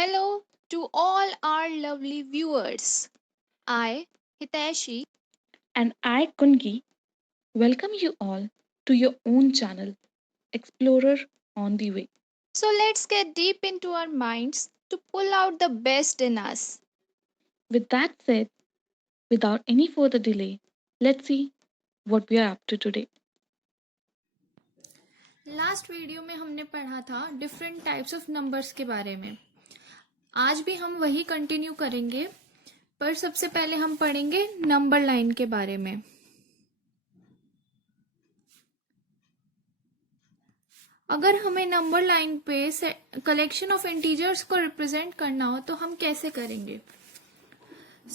Hello to all our lovely viewers. I, Hiteshi. And I, Kungi, welcome you all to your own channel, Explorer on the Way. So let's get deep into our minds to pull out the best in us. With that said, without any further delay, let's see what we are up to today. Last video में हमने पढ़ा था different types of numbers के बारे में। आज भी हम वही कंटिन्यू करेंगे, पर सबसे पहले हम पढ़ेंगे नंबर लाइन के बारे में। अगर हमें नंबर लाइन पे कलेक्शन ऑफ इंटीजर्स को रिप्रेजेंट करना हो तो हम कैसे करेंगे?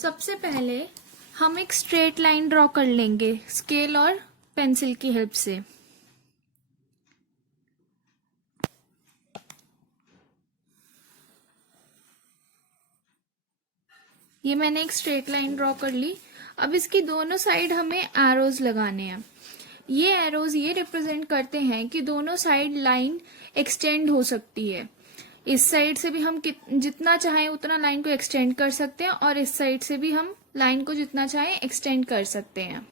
सबसे पहले हम एक स्ट्रेट लाइन ड्रॉ कर लेंगे स्केल और पेंसिल की हेल्प से। ये मैंने एक स्ट्रेट लाइन ड्रॉ कर ली। अब इसकी दोनों साइड हमें एरोज लगाने हैं। ये एरोज ये रिप्रेजेंट करते हैं कि दोनों साइड लाइन एक्सटेंड हो सकती है। इस साइड से भी हम जितना चाहें उतना लाइन को एक्सटेंड कर सकते हैं और इस साइड से भी हम लाइन को जितना चाहें एक्सटेंड कर सकते हैं।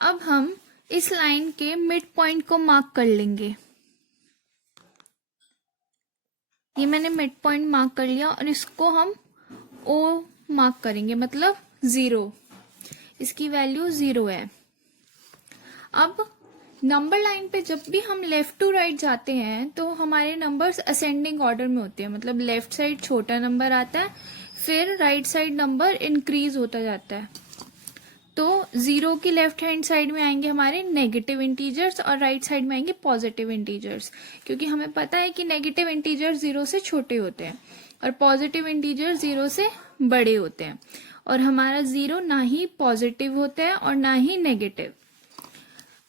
अब हम इस लाइन के मिड पॉइंट को मार्क कर लेंगे। ये मैंने मिड पॉइंट मार्क कर लिया और इसको हम ओ मार्क करेंगे, मतलब 0। इसकी वैल्यू 0 है। अब नंबर लाइन पे जब भी हम लेफ्ट टू राइट जाते हैं तो हमारे नंबर्स असेंडिंग ऑर्डर में होते हैं, मतलब लेफ्ट साइड छोटा नंबर आता है, फिर राइट साइड नंबर इंक्रीज होता जाता है। तो 0 की लेफ्ट हैंड साइड में आएंगे हमारे नेगेटिव इंटीजर्स और राइट साइड में आएंगे पॉजिटिव इंटीजर्स, क्योंकि हमें पता है कि नेगेटिव इंटीजर्स 0 से छोटे होते हैं और पॉजिटिव इंटीजर 0 से बड़े होते हैं। और हमारा 0 ना ही पॉजिटिव होता है और ना ही नेगेटिव।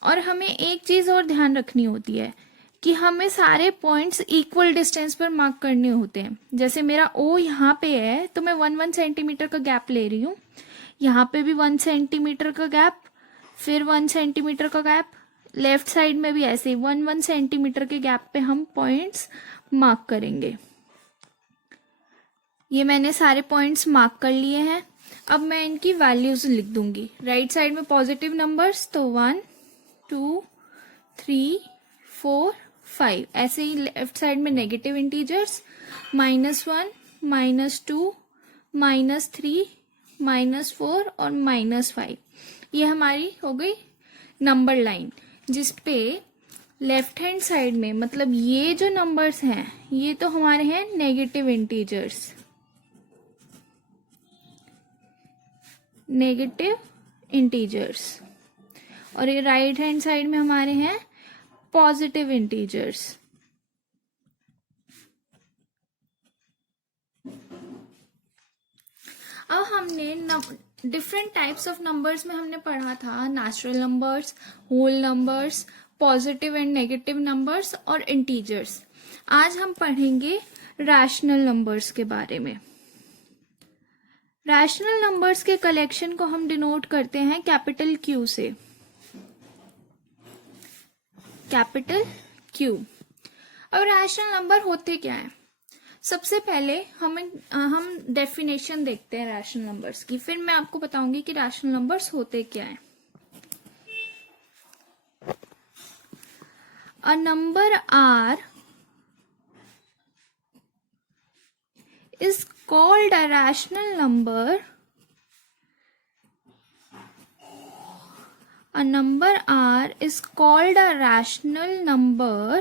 और हमें एक चीज और ध्यान रखनी होती है कि हमें सारे पॉइंट्स इक्वल डिस्टेंस पर मार्क करने होते हैं। जैसे मेरा ओ यहाँ पे है तो मैं 1 सेंटीमीटर का गैप ले रही हूँ, यहाँ पे भी 1 सेंटीमीटर का गैप, फिर 1 सेंटीमीटर का गैप, लेफ्ट साइड में भी ऐसे ही 1 सेंटीमीटर के गैप पे हम पॉइंट्स मार्क करेंगे। ये मैंने सारे पॉइंट्स मार्क कर लिए हैं। अब मैं इनकी वैल्यूज लिख दूंगी। राइट साइड में पॉजिटिव नंबर्स तो 1 2 3 4 5, ऐसे ही लेफ्ट साइड में नेगेटिव इंटीजर्स -1 -2 -3 -4 और -5। ये हमारी हो गई नंबर लाइन, जिसपे लेफ्ट हैंड साइड में, मतलब ये जो नंबर्स हैं ये तो हमारे हैं नेगेटिव इंटीजर्स, और ये राइट हैंड साइड में हमारे हैं पॉजिटिव इंटीजर्स। अब हमने डिफरेंट टाइप्स ऑफ नंबर्स में हमने पढ़ा था natural numbers, whole numbers, positive and negative numbers और इंटीजर्स। आज हम पढ़ेंगे रैशनल नंबर्स के बारे में। रैशनल नंबर्स के कलेक्शन को हम डिनोट करते हैं कैपिटल क्यू से, कैपिटल क्यू। अब रैशनल नंबर होते क्या है? सबसे पहले हम डेफिनेशन देखते हैं रैशनल नंबर्स की, फिर मैं आपको बताऊंगी कि रैशनल नंबर्स होते क्या है। A number are is called a rational number. A number R is called a rational number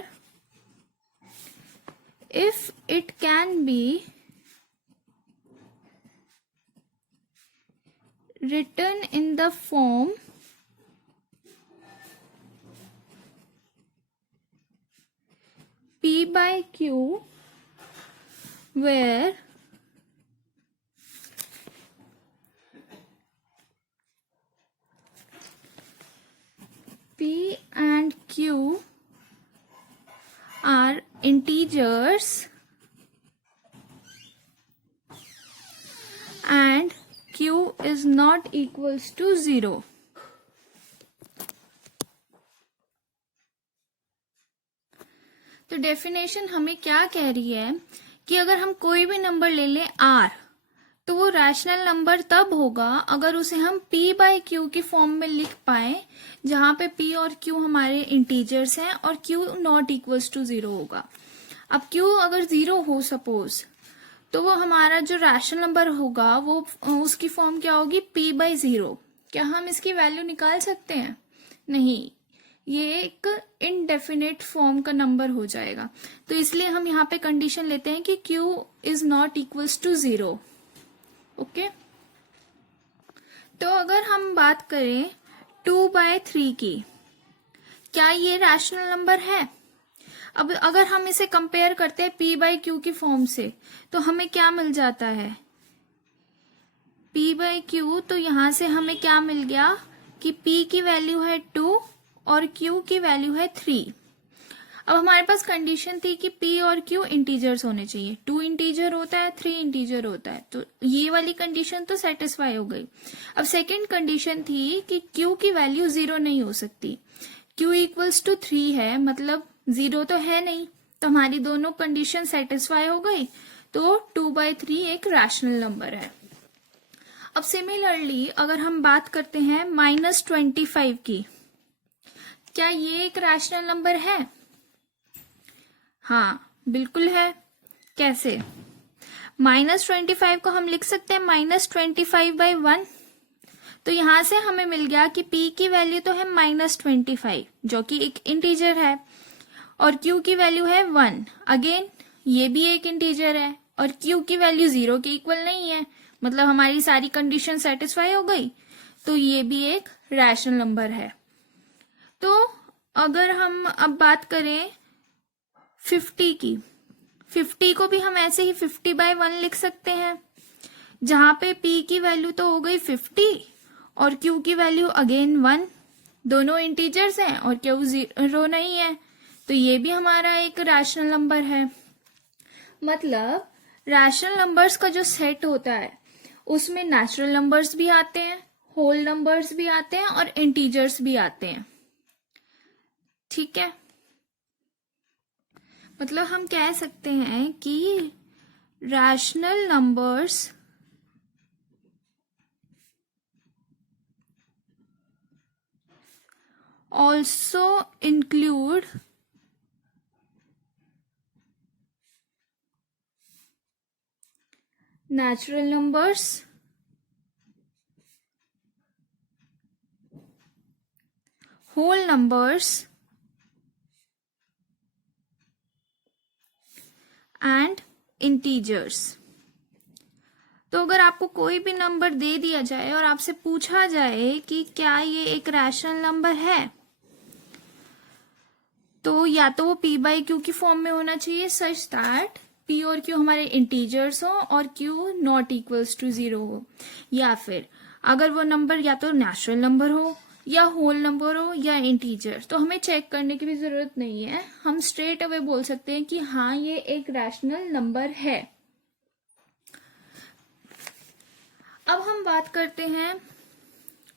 if it can be written in the form P by Q, where P and Q are integers and Q is not equals to 0. तो definition हमें क्या कह रही है कि अगर हम कोई भी नंबर ले लें r, तो वो रैशनल नंबर तब होगा अगर उसे हम p बाई क्यू की फॉर्म में लिख पाए, जहां पे p और q हमारे इंटीजर्स हैं और q नॉट इक्वल्स टू 0 होगा। अब q अगर 0 हो सपोज, तो वो हमारा जो रैशनल नंबर होगा वो उसकी फॉर्म क्या होगी, p बाई 0। क्या हम इसकी वैल्यू निकाल सकते हैं? नहीं, ये एक इनडेफिनेट फॉर्म का नंबर हो जाएगा। तो इसलिए हम यहाँ पे कंडीशन लेते हैं कि q is not equals to 0। Okay, तो अगर हम बात करें 2/3 की, क्या ये रैशनल नंबर है? अब अगर हम इसे कंपेयर करते हैं p बाई क्यू की फॉर्म से, तो हमें क्या मिल जाता है, p बाई क्यू। तो यहां से हमें क्या मिल गया कि p की वैल्यू है 2 और q की वैल्यू है 3। अब हमारे पास कंडीशन थी कि p और q इंटीजर्स होने चाहिए। 2 इंटीजर होता है, 3 इंटीजर होता है, तो ये वाली कंडीशन तो सेटिस्फाई हो गई। अब सेकेंड कंडीशन थी कि q की वैल्यू 0 नहीं हो सकती। q इक्वल्स टू 3 है, मतलब 0 तो है नहीं, तो हमारी दोनों कंडीशन सेटिस्फाई हो गई। तो 2/3 एक रैशनल नंबर है। अब सिमिलरली अगर हम बात करते हैं -25 की, क्या ये एक रैशनल नंबर है? हाँ, बिल्कुल है। कैसे? -25 को हम लिख सकते हैं -25/1। तो यहां से हमें मिल गया कि p की वैल्यू तो है -25, जो कि एक इंटीजर है, और q की वैल्यू है 1। अगेन ये भी एक इंटीजर है और q की वैल्यू 0 के इक्वल नहीं है, मतलब हमारी सारी कंडीशन सेटिस्फाई हो गई। तो ये भी एक रैशनल नंबर है। तो अगर हम अब बात करें 50 की, 50 को भी हम ऐसे ही 50/1 लिख सकते हैं, जहां पे p की वैल्यू तो हो गई 50 और q की वैल्यू अगेन 1। दोनों इंटीजर्स हैं और q 0 नहीं है, तो ये भी हमारा एक रैशनल नंबर है। मतलब रैशनल नंबर्स का जो सेट होता है उसमें नेचुरल नंबर्स भी आते हैं, होल नंबर्स भी आते हैं और इंटीजर्स भी आते हैं। ठीक है, मतलब हम कह सकते हैं कि rational numbers also include natural numbers, whole numbers and integers। तो अगर आपको कोई भी नंबर दे दिया जाए और आपसे पूछा जाए कि क्या ये एक रैशनल नंबर है, तो या तो वो p बाई क्यू की फॉर्म में होना चाहिए सच दैट p और q हमारे इंटीजर्स हो और q नॉट इक्वल्स टू 0 हो, या फिर अगर वो नंबर या तो नेचुरल नंबर हो या होल नंबर हो या इंटीजर, तो हमें चेक करने की भी जरूरत नहीं है, हम स्ट्रेट अवे बोल सकते हैं कि हाँ ये एक रैशनल नंबर है। अब हम बात करते हैं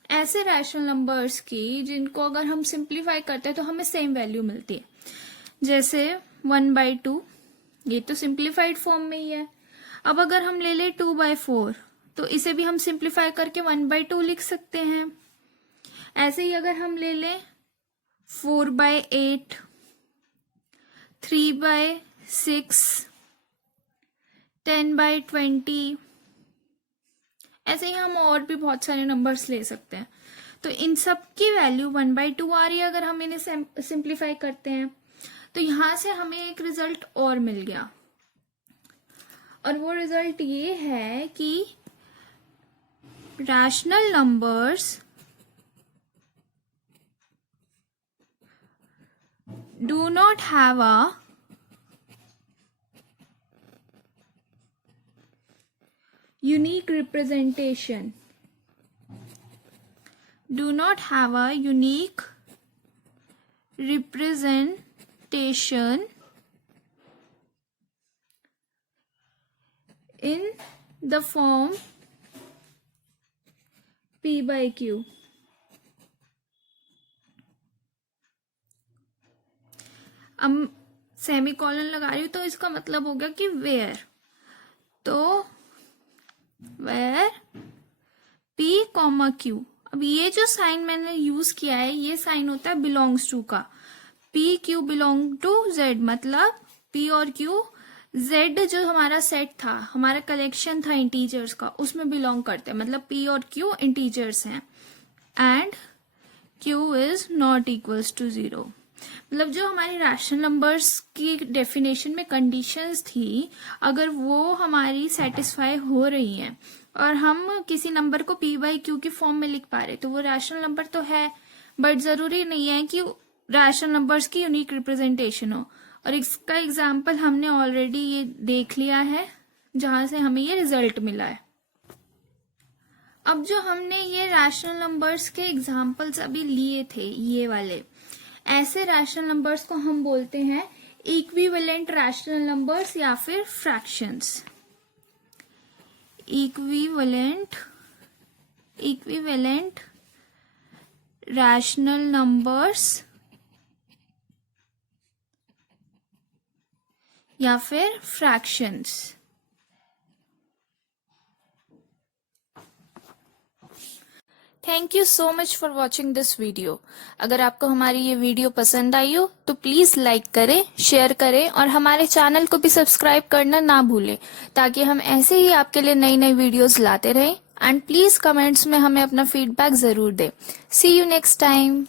ऐसे रैशनल नंबर्स की जिनको अगर हम सिंप्लीफाई करते हैं तो हमें सेम वैल्यू मिलती है, जैसे 1/2, ये तो सिंप्लीफाइड फॉर्म में ही है। अब अगर हम ले ले 2/4, तो इसे भी हम सिंप्लीफाई करके 1/2 लिख सकते हैं। ऐसे ही अगर हम ले लें 4/8, 3/6, 10/20, ऐसे ही हम और भी बहुत सारे नंबर्स ले सकते हैं। तो इन सब की वैल्यू 1/2 आ रही है अगर हम इन्हें सिंप्लीफाई करते हैं, तो यहां से हमें एक रिजल्ट और मिल गया, और वो रिजल्ट ये है कि rational numbers do not have a unique representation, do not have a unique representation in the form p by q। अब सेमी कॉलन लगा रही हूँ तो इसका मतलब हो गया कि वेयर, तो वेयर पी कॉमा क्यू। अब ये जो साइन मैंने यूज किया है ये साइन होता है बिलोंग्स टू का। P Q belong to Z, मतलब पी और क्यू जेड जो हमारा सेट था, हमारा कलेक्शन था इंटीजर्स का, उसमें बिलोंग करते हैं, मतलब पी और क्यू इंटीजर्स हैं। And Q is not equals to 0, मतलब जो हमारी रैशनल नंबर्स की डेफिनेशन में कंडीशंस थी, अगर वो हमारी सेटिस्फाई हो रही हैं और हम किसी नंबर को पी बाई क्यू की फॉर्म में लिख पा रहे, तो वो रैशनल नंबर तो है, बट जरूरी नहीं है कि रैशनल नंबर्स की यूनिक रिप्रेजेंटेशन हो। और इसका एग्जाम्पल हमने ऑलरेडी ये देख लिया है जहां से हमें ये रिजल्ट मिला है। अब जो हमने ये रैशनल नंबर्स के एग्जाम्पल्स अभी लिए थे, ये वाले ऐसे रैशनल नंबर्स को हम बोलते हैं इक्विवेलेंट रैशनल नंबर्स या फिर फ्रैक्शंस। इक्विवेलेंट रैशनल नंबर्स या फिर fractions. Thank you so much for watching this video. अगर आपको हमारी ये वीडियो पसंद आई हो तो प्लीज लाइक करें, शेयर करें और हमारे चैनल को भी सब्सक्राइब करना ना भूलें, ताकि हम ऐसे ही आपके लिए नई नई वीडियोस लाते रहें। एंड प्लीज कमेंट्स में हमें अपना फीडबैक जरूर दें। सी यू नेक्स्ट टाइम।